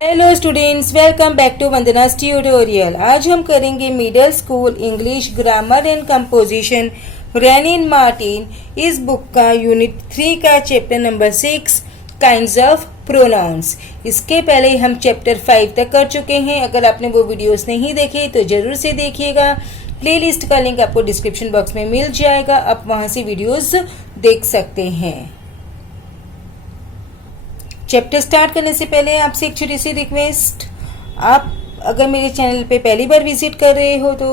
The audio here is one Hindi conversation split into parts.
Hello students, welcome back to Vandana's tutorial. आज हम करेंगे middle school English grammar and composition Wren and Martin इस बुक का यूनिट 3 का chapter number 6 kinds of pronouns. इसके पहले हम चैप्टर 5 तक कर चुके हैं। अगर आपने वो वीडियोस नहीं देखे तो जरूर से देखिएगा। प्लेलिस्ट का लिंक आपको डिस्क्रिप्शन बॉक्स में मिल जाएगा, आप वहां से वीडियोस देख सकते हैं। चैप्टर स्टार्ट करने से पहले आपसे एक छोटी सी रिक्वेस्ट, आप अगर मेरे चैनल पे पहली बार विजिट कर रहे हो तो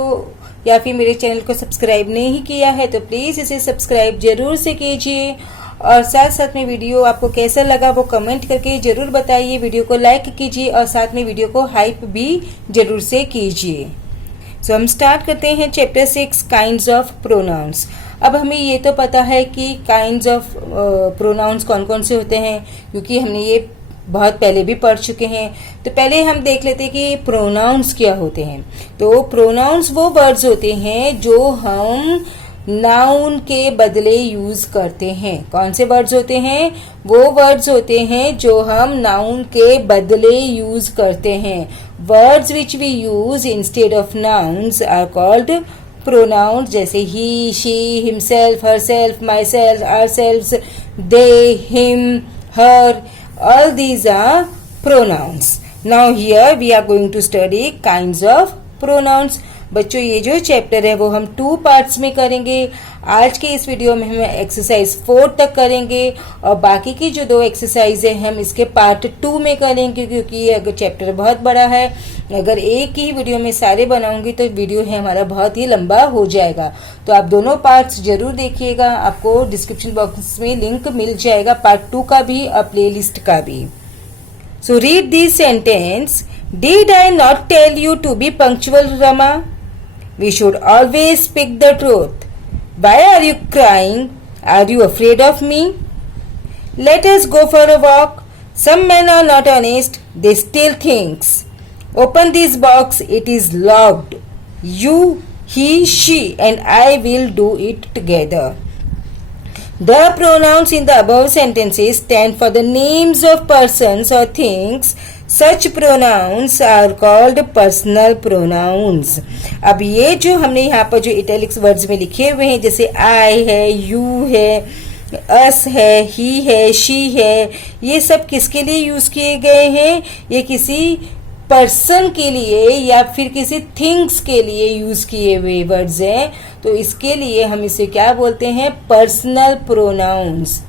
या फिर मेरे चैनल को सब्सक्राइब नहीं किया है तो प्लीज़ इसे सब्सक्राइब जरूर से कीजिए और साथ साथ में वीडियो आपको कैसा लगा वो कमेंट करके ज़रूर बताइए। वीडियो को लाइक कीजिए और साथ में वीडियो को हाइप भी ज़रूर से कीजिए। सो हम स्टार्ट करते हैं चैप्टर 6 काइंड्स ऑफ प्रोनाउंस। अब हमें ये तो पता है कि काइंड्स ऑफ प्रोनाउंस कौन कौन से होते हैं, क्योंकि हमने ये बहुत पहले भी पढ़ चुके हैं। तो पहले हम देख लेते हैं कि प्रोनाउंस क्या होते हैं। तो प्रोनाउंस वो वर्ड्स होते हैं जो हम नाउन के बदले यूज करते हैं। कौन से वर्ड्स होते हैं? वो वर्ड्स होते हैं जो हम नाउन के बदले यूज करते हैं। Words which we use instead of nouns are called pronouns, जैसे he, she, himself, herself, myself, ourselves, they, him, her, all these are pronouns. Now here we are going to study kinds of pronouns. बच्चों, ये जो चैप्टर है वो हम 2 पार्ट्स में करेंगे। आज के इस वीडियो में हम एक्सरसाइज 4 तक करेंगे और बाकी की जो 2 एक्सरसाइज है हम इसके पार्ट 2 में करेंगे, क्योंकि ये अगर चैप्टर बहुत बड़ा है, अगर एक ही वीडियो में सारे बनाऊंगी तो वीडियो है हमारा बहुत ही लंबा हो जाएगा। तो आप दोनों पार्ट्स जरूर देखिएगा, आपको डिस्क्रिप्शन बॉक्स में लिंक मिल जाएगा पार्ट 2 का भी और प्ले लिस्ट का भी। सो read this sentence. Did I not tell you to be punctual, Rama? We should always speak the truth. Why are you crying? Are you afraid of me? Let us go for a walk. Some men are not honest. They steal things. Open this box. It is locked. You, he, she and I will do it together. The pronouns in the above sentences stand for the names of persons or things. Such pronouns are called personal pronouns. अब ये जो हमने यहाँ पर जो इटैलिक्स वर्ड्स में लिखे हुए हैं, जैसे I है, you है, us है, he है, she है, ये सब किसके लिए यूज किए गए हैं? ये किसी पर्सन के लिए या फिर किसी थिंग्स के लिए यूज किए हुए वर्ड्स हैं। तो इसके लिए हम इसे क्या बोलते हैं? Personal pronouns.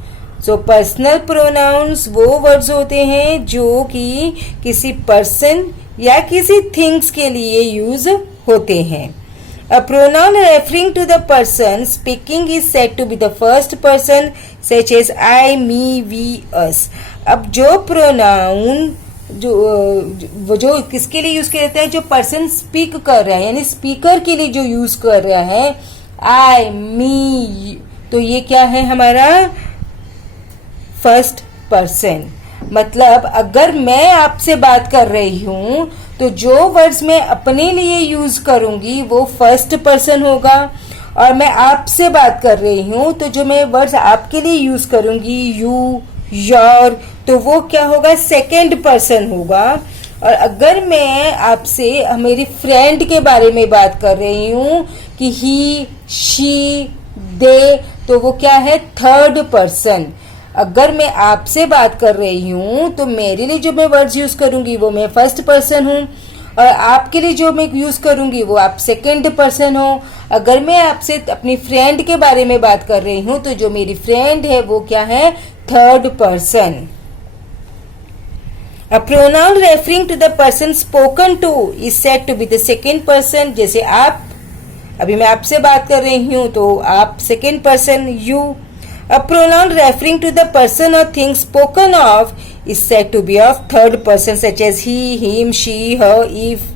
So personal pronouns वो वर्ड्स होते हैं जो कि किसी पर्सन या किसी थिंग्स के लिए यूज होते हैं। A pronoun referring to the person speaking is said to be the first person, such as I, me, we, us. अब जो प्रोनाउन जो किसके लिए यूज किया जाता है? जो पर्सन स्पीक कर रहा है, यानी स्पीकर के लिए जो यूज कर रहा है, आई, मी, तो ये क्या है? हमारा फर्स्ट पर्सन। मतलब अगर मैं आपसे बात कर रही हूं तो जो वर्ड्स मैं अपने लिए यूज करूंगी वो फर्स्ट पर्सन होगा, और मैं आपसे बात कर रही हूं तो जो मैं वर्ड्स आपके लिए यूज करूंगी, यू, योर, तो वो क्या होगा? सेकंड पर्सन होगा। और अगर मैं आपसे मेरी फ्रेंड के बारे में बात कर रही हूं कि ही, शी, दे, तो वो क्या है? Third person. अगर मैं आपसे बात कर रही हूं तो मेरे लिए जो मैं वर्ड्स यूज करूंगी वो मैं फर्स्ट पर्सन हूं, और आपके लिए जो मैं यूज करूंगी वो आप सेकंड पर्सन हो। अगर मैं आपसे अपनी फ्रेंड के बारे में बात कर रही हूं तो जो मेरी फ्रेंड है वो क्या है? Third person. A pronoun referring to the person spoken to is said to be the second person. जैसे आप, अभी मैं आपसे बात कर रही हूं तो आप second person, you. A pronoun referring to the person or thing spoken of is said to be of third person, such as he, him, she, her, if,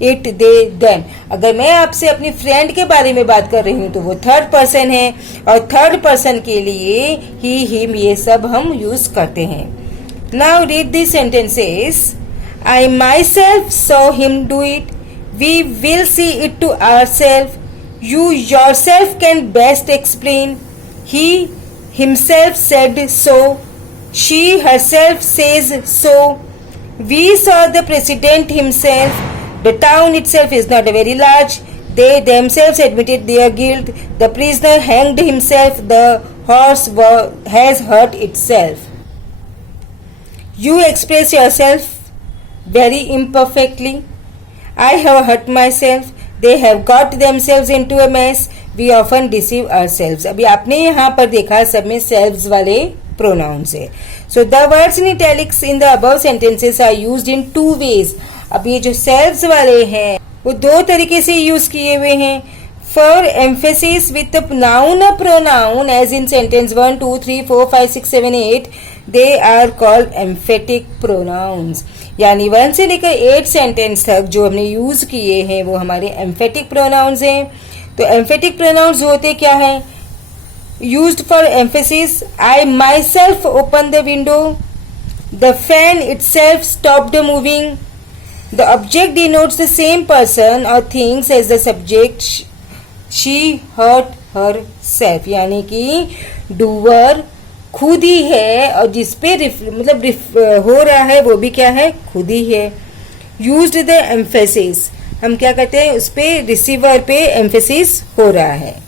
it, they, them. अगर मैं आपसे अपनी फ्रेंड के बारे में बात कर रही हूँ तो वो थर्ड पर्सन है, और थर्ड पर्सन के लिए he, him, ये सब हम यूज करते हैं। Now read these sentences. I myself saw him do it. We will see it to ourselves. You yourself can best explain. He himself said so. She herself says so. We saw the president himself. The town itself is not very large. They themselves admitted their guilt. The prisoner hanged himself. The horse has hurt itself. You express yourself very imperfectly. I have hurt myself. They have got themselves into a mess. We often deceive ourselves. अभी आपने यहाँ पर देखा सब में selves वाले pronouns है. So the words in italics in the above sentences are used in two ways. अब ये जो selves वाले हैं वो दो तरीके से यूज किए हुए हैं. For emphasis with the noun or pronoun as in sentence 1, 2, 3, 4, 5, 6, 7, 8 they are called emphatic pronouns. यानी 1 से लेकर 8 सेंटेंस तक जो हमने यूज किए हैं वो हमारे emphatic pronouns हैं. तो emphatic pronouns होते क्या है? Used for emphasis, I myself opened the window. The fan itself stopped moving. The object denotes the same person or things as the subject. She hurt herself. यानी कि doer खुद ही है और जिसपे हो रहा है वो भी क्या है? खुद ही है. Used the emphasis. हम क्या कहते हैं? उस पे रिसीवर पे एम्फेसिस हो रहा है.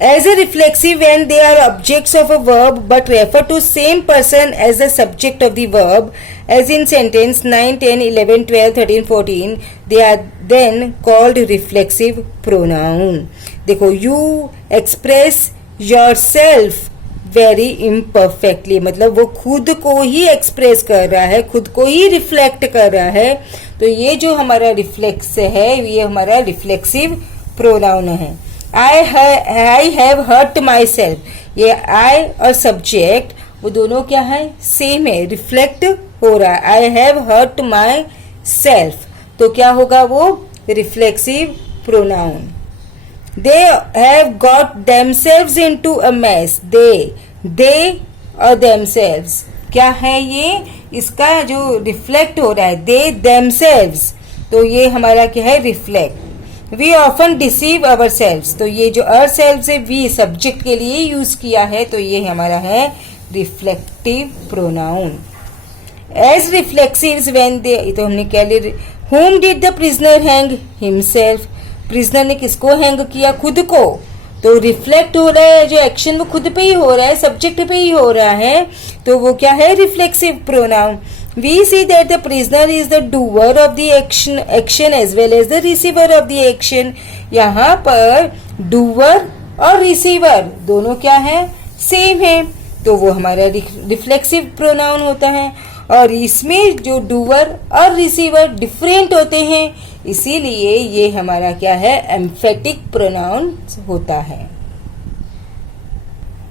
As a reflexive when they are objects of a verb but refer to same person as the subject of the verb, as in sentence 9, 10, 11, 12, 13, 14, they are then called reflexive pronoun. देखो, you express yourself very imperfectly, मतलब वो खुद को ही एक्सप्रेस कर रहा है, खुद को ही रिफ्लेक्ट कर रहा है. तो ये जो हमारा रिफ्लेक्स है ये हमारा रिफ्लेक्सिव प्रोनाउन है. I have hurt myself. ये I और सब्जेक्ट वो दोनों क्या है? सेम है, रिफ्लेक्ट हो रहा है. I have hurt myself. तो क्या होगा वो? Reflexive pronoun. They have got themselves into a mess. They और themselves क्या है? ये इसका जो रिफ्लेक्ट हो रहा है they themselves, तो ये हमारा क्या है? Reflect. We often deceive ourselves. तो ये जो ourselves है we सब्जेक्ट के लिए यूज किया है तो ये हमारा है reflective pronoun. As reflexives when they, तो हमने क्या ले, whom did the prisoner hang? Himself. Prisoner ने किसको हैंग किया? खुद को. तो रिफ्लेक्ट हो रहा है, जो एक्शन वो खुद पे ही हो रहा है, सब्जेक्ट पे ही हो रहा है, तो वो क्या है? Reflexive pronoun. We see that the prisoner is the doer of the action as well as the receiver of the action. यहाँ पर doer और receiver दोनों क्या है? सेम है, तो वो हमारा रिफ्लेक्सिव प्रोनाउन होता है. और इसमें जो doer और receiver डिफरेंट होते हैं, इसीलिए ये हमारा क्या है? एम्फेटिक प्रोनाउन होता है.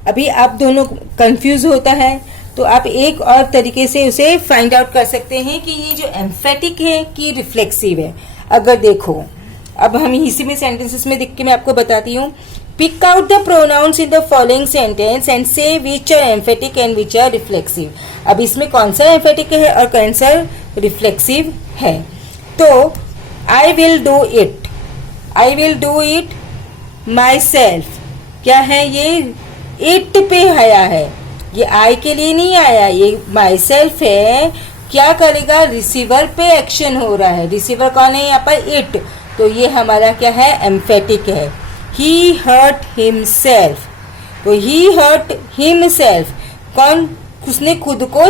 अभी आप दोनों कंफ्यूज होता है तो आप एक और तरीके से उसे फाइंड आउट कर सकते हैं कि ये जो एम्फेटिक है कि रिफ्लेक्सिव है. अगर देखो, अब हम इसी में सेंटेंसेस में देख के मैं आपको बताती हूँ. Pick out the pronouns in the following sentence and say which are emphatic and which are reflexive. अब इसमें कौन सा एम्फेटिक है और कौन सा रिफ्लेक्सिव है. तो I will do it, I will do it my self. क्या है ये? इट पे आया है, ये आई के लिए नहीं आया, ये माई सेल्फ है. क्या करेगा? रिसीवर पे एक्शन हो रहा है. रिसीवर कौन है यहाँ पर? इट. तो ये हमारा क्या है? एम्फेटिक है. ही हर्ट हिमसेल्फ. तो ही हर्ट हिमसेल्फ, कौन? उसने खुद को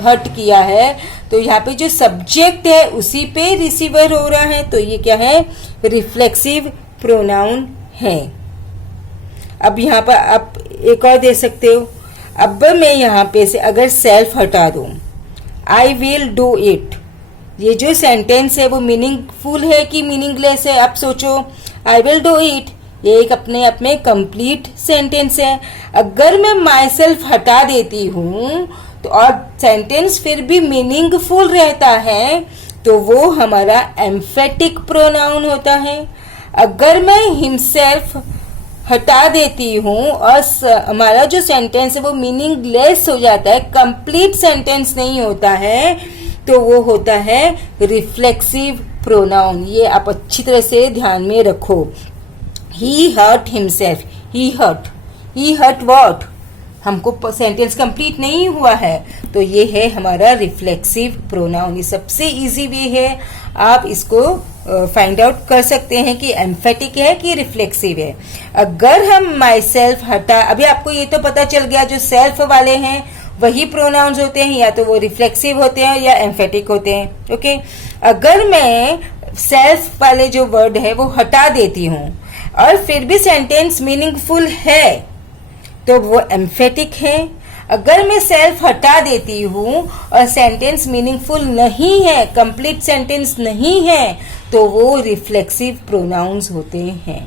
हर्ट किया है. तो यहाँ पे जो सब्जेक्ट है उसी पे रिसीवर हो रहा है, तो ये क्या है? रिफ्लेक्सिव प्रोनाउन है. अब यहाँ पर आप एक और दे सकते हो. अब मैं यहाँ पे से अगर सेल्फ हटा दूं, आई विल डू इट, ये जो सेंटेंस है वो मीनिंगफुल है कि मीनिंगलेस है? आप सोचो. आई विल डू इट ये एक अपने आप में कंप्लीट सेंटेंस है. अगर मैं माई सेल्फ हटा देती हूँ तो और सेंटेंस फिर भी मीनिंगफुल रहता है तो वो हमारा एम्फेटिक प्रोनाउन होता है. अगर मैं हिमसेल्फ हटा देती हूँ और हमारा जो सेंटेंस है वो मीनिंगलेस हो जाता है, कंप्लीट सेंटेंस नहीं होता है, तो वो होता है रिफ्लेक्सिव प्रोनाउन. ये आप अच्छी तरह से ध्यान में रखो. He hurt himself, he hurt what? हमको सेंटेंस कंप्लीट नहीं हुआ है, तो ये है हमारा रिफ्लेक्सिव प्रोनाउन। ये सबसे इजी वे है, आप इसको फाइंड आउट कर सकते हैं कि एम्फेटिक है कि रिफ्लेक्सिव है। अगर हम माई सेल्फ हटा, अभी आपको ये तो पता चल गया जो सेल्फ वाले हैं वही प्रोनाउंस होते हैं, या तो वो रिफ्लेक्सिव होते हैं या एम्फेटिक होते हैं। ओके, अगर मैं सेल्फ वाले जो वर्ड है वो हटा देती हूँ और फिर भी सेंटेंस मीनिंगफुल है तो वो एम्फेटिक है। अगर मैं सेल्फ हटा देती हूँ और सेंटेंस मीनिंगफुल नहीं है, कंप्लीट सेंटेंस नहीं है, तो वो रिफ्लेक्सिव प्रोनाउंस होते हैं।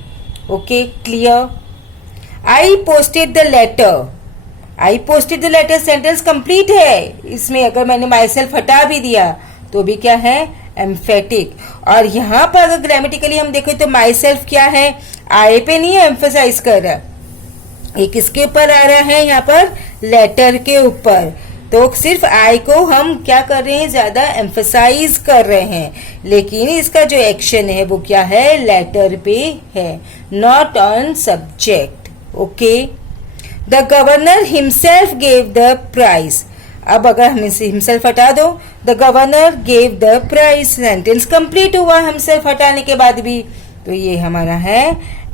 Okay, clear? I posted the letter, I posted the letter sentence complete है, इसमें अगर मैंने माई सेल्फ हटा भी दिया तो भी क्या है, एम्फेटिक। और यहाँ पर अगर ग्रामेटिकली हम देखें तो माई सेल्फ क्या है, आई पे नहीं एम्फेसाइज कर रहा, ये किसके ऊपर आ रहा है, यहाँ पर लेटर के ऊपर। तो सिर्फ आई को हम क्या कर रहे हैं, ज्यादा एम्फेसाइज कर रहे हैं, लेकिन इसका जो एक्शन है वो क्या है, लेटर पे है, not on subject. Okay, the governor himself gave the prize. अब अगर हम इसे हिमसेल्फ हटा दो, the governor gave the prize, sentence complete हुआ हिमसेल्फ हटाने के बाद भी, तो ये हमारा है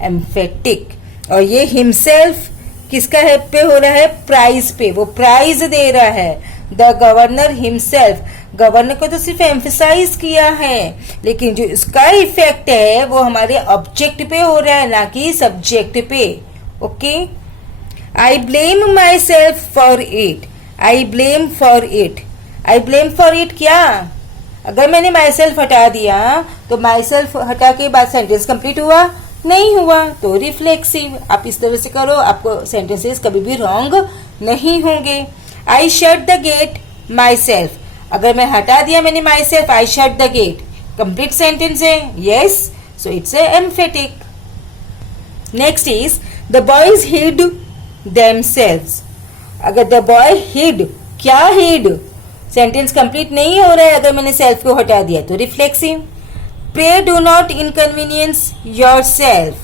एम्फेटिक। और ये हिमसेल्फ किसका है पे हो रहा है, प्राइज पे, वो प्राइज दे रहा है। द गवर्नर हिमसेल्फ, गवर्नर को तो सिर्फ एम्फेसाइज किया है, लेकिन जो इसका इफेक्ट है वो हमारे ऑब्जेक्ट पे हो रहा है, ना कि सब्जेक्ट पे। Okay, I blame my self for it, I blame for it, I blame for it क्या, अगर मैंने माई सेल्फ हटा दिया तो माई सेल्फ हटा के बाद सेंटेंस कंप्लीट हुआ, नहीं हुआ, तो रिफ्लेक्सिव। आप इस तरह से करो, आपको सेंटेंसेस कभी भी रॉन्ग नहीं होंगे। I shut the gate myself, अगर मैं हटा दिया मैंने myself, I shut the gate, complete sentence है, yes, so it's a emphatic. Next is the boys hid themselves, अगर द बॉय हिड, क्या हिड, सेंटेंस कंप्लीट नहीं हो रहा है, अगर मैंने सेल्फ को हटा दिया तो reflexive. Pray do not inconvenience yourself,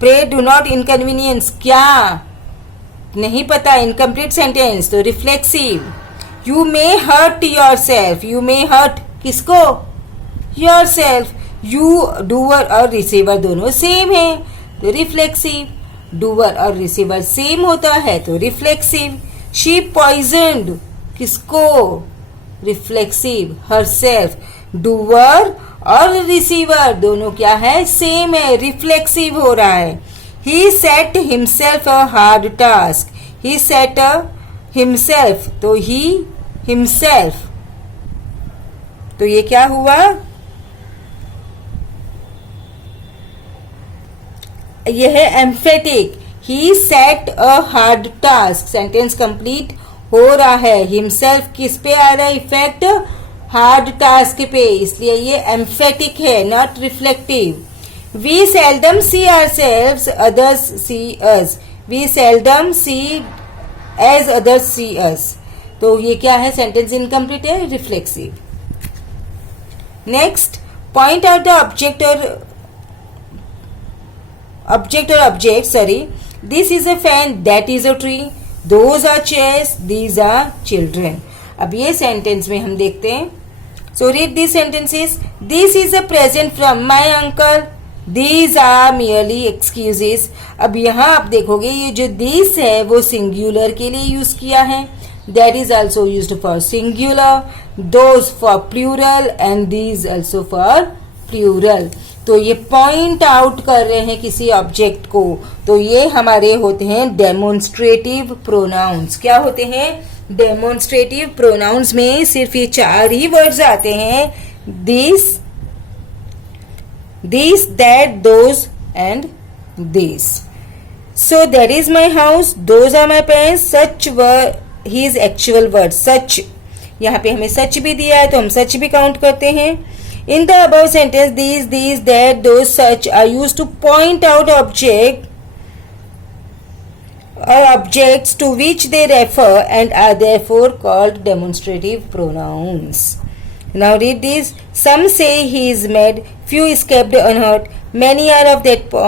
pray do not inconvenience क्या, नहीं पता, इनकम्प्लीट सेंटेंस, तो reflexive. You may hurt yourself, you may hurt किसको, योर सेल्फ। यू डूअर और रिसीवर दोनों सेम है तो रिफ्लेक्सिव, डूअर और रिसीवर सेम होता है तो रिफ्लेक्सिव। शी पॉइजन्ड किसको, रिफ्लेक्सिव, हर सेल्फ, डूअर और रिसीवर दोनों क्या है, सेम है, रिफ्लेक्सिव हो रहा है। ही set himself a hard task, he set himself, तो ही हिमसेल्फ, तो ये क्या हुआ, यह है emphatic. He set a hard task, sentence complete हो रहा है, हिमसेल्फ किस पे आ रहा है इफेक्ट, हार्ड टास्क पे, इसलिए ये एम्फेटिक है, not reflective. We seldom see ourselves, others see us, we seldom see as others see us, तो ये क्या है, सेंटेंस इनकम्प्लीट है, reflexive. Next, point out the object और object, sorry, this is a fan, that is a tree, those are chairs, these are children. अब ये सेंटेंस में हम देखते हैं, so read this sentences. This is a present from my uncle, these are merely excuses. अब यहाँ आप देखोगे ये जो दिस है वो सिंगुलर के लिए यूज किया है, that is also used for singular, those for plural and these also for plural. तो ये पॉइंट आउट कर रहे हैं किसी ऑब्जेक्ट को, तो ये हमारे होते हैं डेमोन्स्ट्रेटिव प्रोनाउंस। क्या होते हैं, डेमोन्स्ट्रेटिव प्रोनाउंस में सिर्फ ये 4 ही वर्ड्स आते हैं, this, this, that, those and this. So that is my house, those are my parents, such were his actual word, such, यहाँ पे हमें सच भी दिया है तो हम सच भी काउंट करते हैं। In the above sentence these, that, those, such are used to point out object or objects to which they refer and are therefore called demonstrative pronouns. Now read this. Some say he is mad, few escaped unhurt, many are of that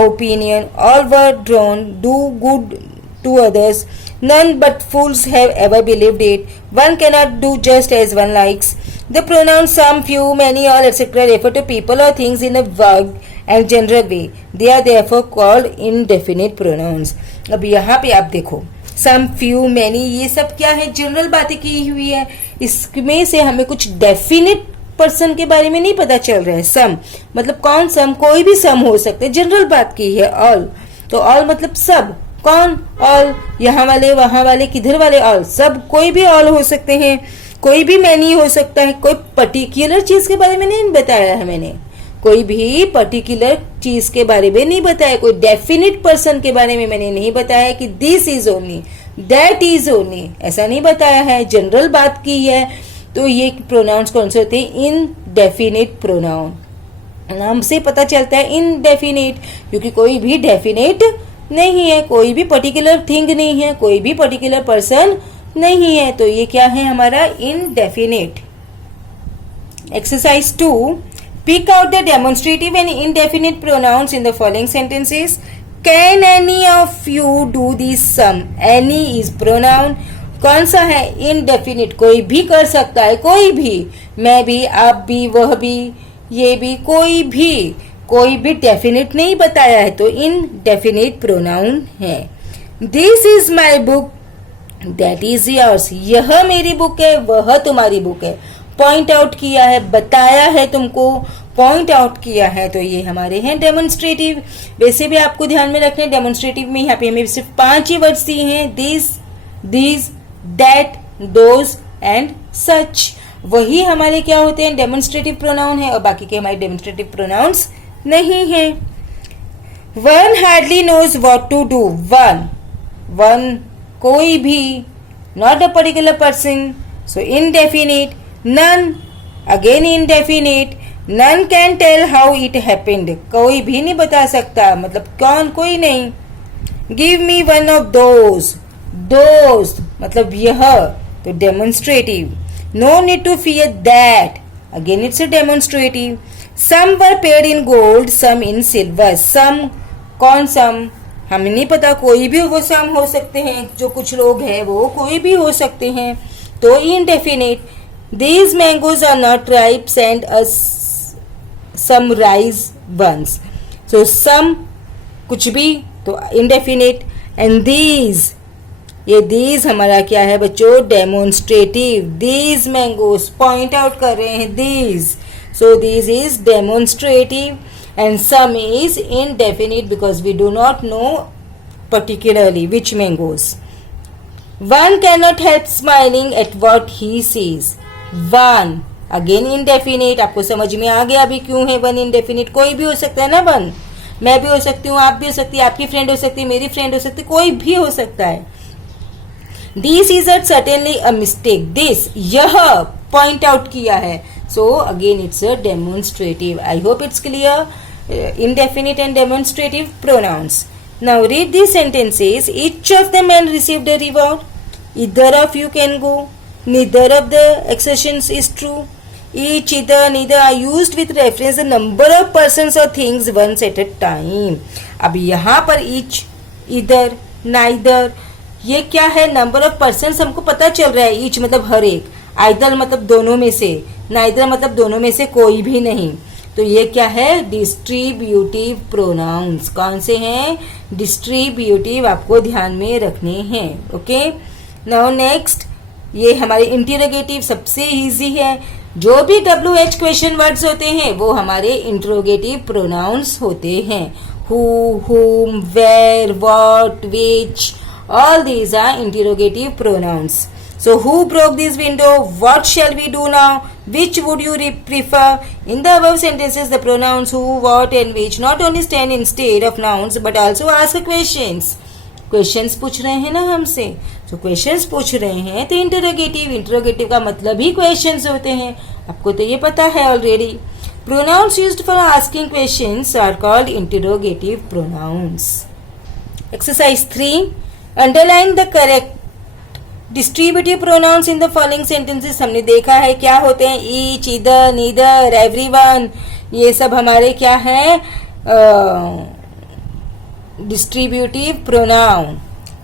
opinion, all were drawn, do good to others. None but fools have ever believed it. One cannot do just as one likes. The pronouns some, few, many, all, etc. refer to people or things in a vague and general way. They are therefore called indefinite pronouns. अब यहाँ पे आप देखो some, few, many, ये सब क्या है, जनरल बातें की हुई है. इसमें से हमें कुछ डेफिनेट पर्सन के बारे में नहीं पता चल रहा है. सम मतलब कौन, सम कोई भी सम हो सकते, जनरल बात की है. ऑल तो ऑल मतलब सब, कौन, ऑल यहाँ वाले वहां वाले किधर वाले, ऑल सब, कोई भी ऑल हो सकते हैं. कोई भी मैनी हो सकता है. कोई पर्टिकुलर चीज के बारे में नहीं बताया है मैंने, कोई भी पर्टिकुलर चीज के बारे में नहीं बताया. कोई डेफिनेट पर्सन के बारे में मैंने नहीं बताया कि this is only, that is only, ऐसा नहीं बताया है. जनरल बात की है. तो ये प्रोनाउंस कौन से होते हैं, इनडेफिनेट प्रोनाउन. नाम से पता चलता है इनडेफिनेट, क्योंकि कोई भी डेफिनेट नहीं है, कोई भी पर्टिकुलर थिंग नहीं है, कोई भी पर्टिकुलर पर्सन नहीं है. तो ये क्या है हमारा indefinite. Exercise 2, pick out the demonstrative and indefinite pronouns in the following sentences. Can any of you do this sum? Any is pronoun. कौन सा है, इनडेफिनिट, कोई भी कर सकता है, कोई भी, मैं भी, आप भी, वह भी, ये भी, कोई भी डेफिनेट नहीं बताया है, तो इनडेफिनिट प्रोनाउन है. This is my book, that is yours, यह मेरी बुक है, वह तुम्हारी बुक है. पॉइंट आउट किया है, बताया है तुमको, पॉइंट आउट किया है, तो ये हमारे हैं डेमोन्स्ट्रेटिव. वैसे भी आपको ध्यान में रखना है, डेमोन्स्ट्रेटिव में यहाँ पे हमें सिर्फ 5 ही वर्ड्स दिए हैं, this, these, that, those and such. वही हमारे क्या होते हैं, डेमोन्स्ट्रेटिव प्रोनाउन है, और बाकी के हमारे डेमोन्स्ट्रेटिव प्रोनाउंस नहीं है. One hardly knows what to do. One कोई भी, not a particular person, so indefinite. None again indefinite. None can tell how it happened, कोई भी नहीं बता सकता, मतलब कौन, कोई नहीं. Give me one of those मतलब यह, तो demonstrative. No need to fear that, again it's a demonstrative. Some were paid in gold, some in silver. Some कौन, सम हमें नहीं पता, कोई भी वो सम हो सकते हैं, जो कुछ लोग हैं वो कोई भी हो सकते हैं, तो indefinite. These mangoes are not ripe, send us some rice ones. So some कुछ भी, तो indefinite. And these, ये these हमारा क्या है बच्चों, demonstrative. These mangoes point out कर रहे हैं, these. So these is demonstrative and some is indefinite because we do not know particularly which mangoes. One cannot help smiling at what he sees. One again indefinite. आपको समझ में आ गया अभी क्यों है वन इनडेफिनिट. कोई भी हो सकता है ना वन, मैं भी हो सकती हूँ, आप भी हो सकती है, आपकी फ्रेंड हो सकती है, मेरी फ्रेंड हो सकती है, कोई भी हो सकता है. This is certainly a mistake. This यह पॉइंट आउट किया है, so again it's a demonstrative. I hope it's clear. indefinite and demonstrative pronouns. Now read these sentences. Each of the men received a reward. Either of you can go. Neither of the assertions is true. Each, either, neither are used with reference the number of persons or things once at a time. अब यहाँ पर each, either, neither, ये क्या है, नंबर ऑफ पर्सन्स हमको पता चल रहा है. each मतलब हर एक, either मतलब दोनों में से, neither मतलब दोनों में से कोई भी नहीं. तो ये क्या है, डिस्ट्रीब्यूटिव प्रोनाउंस. कौन से हैं, डिस्ट्रीब्यूटिव, आपको ध्यान में रखने हैं. ओके, नाउ नेक्स्ट, ये हमारे इंटरोगेटिव सबसे इजी है. जो भी WH क्वेश्चन वर्ड्स होते हैं वो हमारे इंटरोगेटिव प्रोनाउंस होते हैं. Who, whom, where, what, which, all these are interrogative pronouns. So who broke this window? What shall we do now? Which would you prefer? In the above sentences, the pronouns who, what and which not only stand instead of nouns but also ask questions. Questions पूछ रहे हैं ना हमसे, तो क्वेश्चंस पूछ रहे हैं तो इंटरोगेटिव का मतलब ही क्वेश्चंस होते हैं. आपको तो ये पता है already. Pronouns used for asking questions are called interrogative pronouns. Exercise 3, underline the correct distributive pronoun in the following sentences. हमने देखा है क्या होते हैं, ईच, ईदर, नीदर, एवरीवन, ये सब हमारे क्या है, distributive pronoun.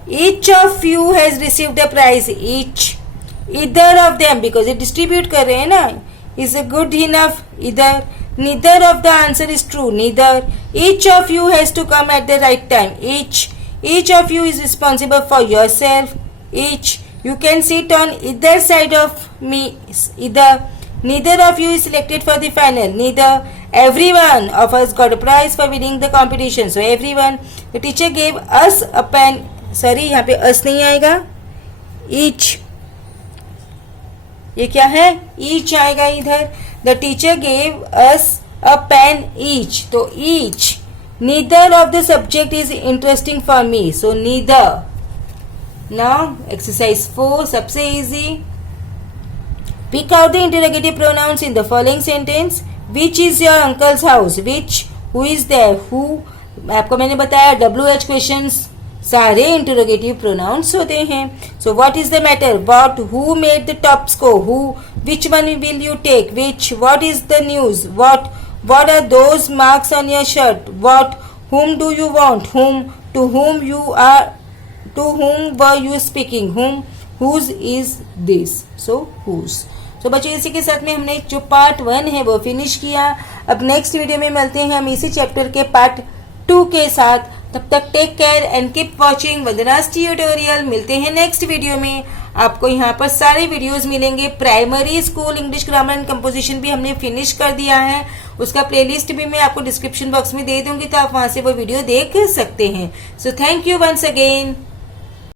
Each of you has received a prize. Each, either of them, because ये distribute कर रहे हैं ना. Is it good enough? Either. Neither of the answer is true. Neither. Each of you has to come at the right time. Each of you is responsible for yourself. Each. You can sit on either side of me. Either. Neither of you is selected for the final. Neither. Everyone of us got a prize for winning the competition. So everyone. The teacher gave us a pen. Sorry, यहाँ पे us नहीं आएगा. Each. ये क्या है? Each आएगा इधर. The teacher gave us a pen each. तो each. Neither of the subject is interesting for me. So neither. Now exercise 4 सबसे easy. Pick out the interrogative pronouns in the following sentence. Which is your uncle's house? Which? Who is there? Who? आपको मैंने बताया WH questions सारे इंटरोगेटिव प्रोनाउंस होते हैं. So what is the matter? What? Who made the top score? Who? Which one will you take? Which? What is the news? What are those marks on your shirt? What? whom do you want? whom? to whom you are? to whom were you speaking? whom? whose is this? so whose. तो बच्चों इसी के साथ में हमने जो पार्ट 1 है वो फिनिश किया. अब नेक्स्ट वीडियो में मिलते हैं हम इसी चैप्टर के पार्ट 2 के साथ. तब तक take care and keep watching Vandana's tutorial. मिलते हैं नेक्स्ट वीडियो में. आपको यहाँ पर सारे वीडियोस मिलेंगे. Primary school English grammar and composition भी हमने फिनिश कर दिया है. उसका प्लेलिस्ट भी मैं आपको डिस्क्रिप्शन बॉक्स में दे दूंगी, तो आप वहां से वो वीडियो देख सकते हैं. So thank you once again.